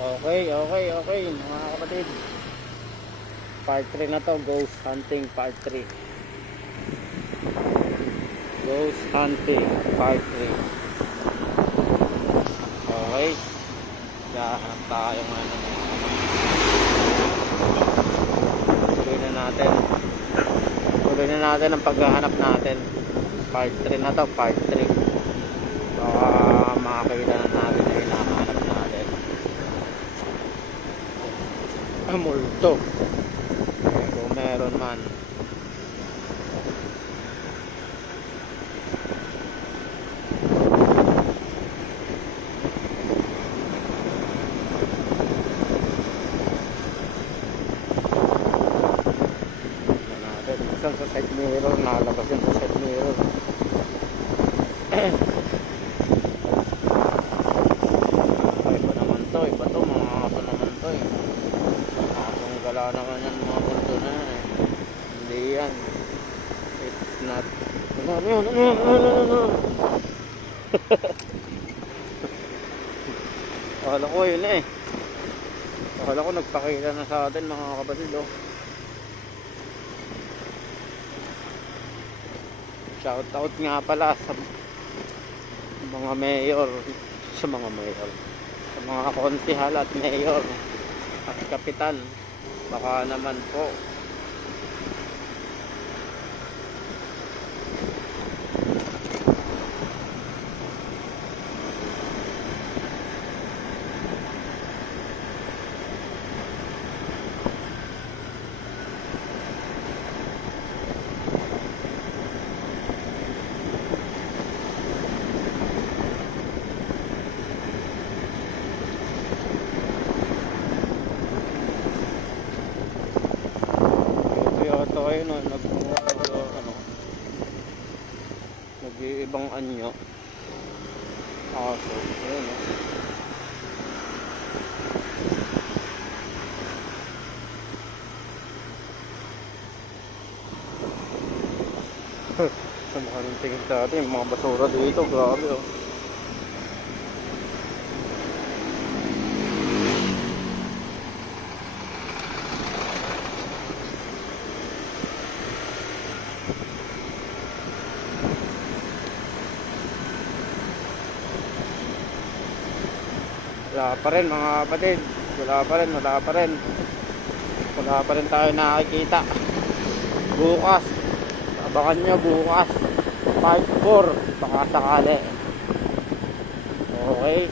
Okay mga kapatid. Part 3 na to, ghost hunting part 3. Ghost hunting part 3. Okay. Hanap tayo ng ano. Tuloy na natin ang paghahanap natin. Part 3 na to, part 3. Baka makakita na natin na hinahanap natin. Multo. Kung meron man. Minsan sa side mirror, nakalabas yun sa side mirror. Iba naman to, iba to, mga aso naman to eh. Asong gala naman yan, mga multo na yan eh. Hindi yan. It's not. Ano. Akala ko yun eh. Akala ko nagpakita na sa atin mga kapatid oh. Shout out nga pala sa mga mayor, sa mga konsehal at mayor at kapitan. Baka naman po ito kayo no, nag-iibang anyo. So ayun no. Sa mga nang tingin sa atin, mga basura dito, grabe oh. Wala pa rin mga kapatid, wala pa rin tayo nakikita. Bukas, abangan nyo bukas part 4 baka sakali. Okay.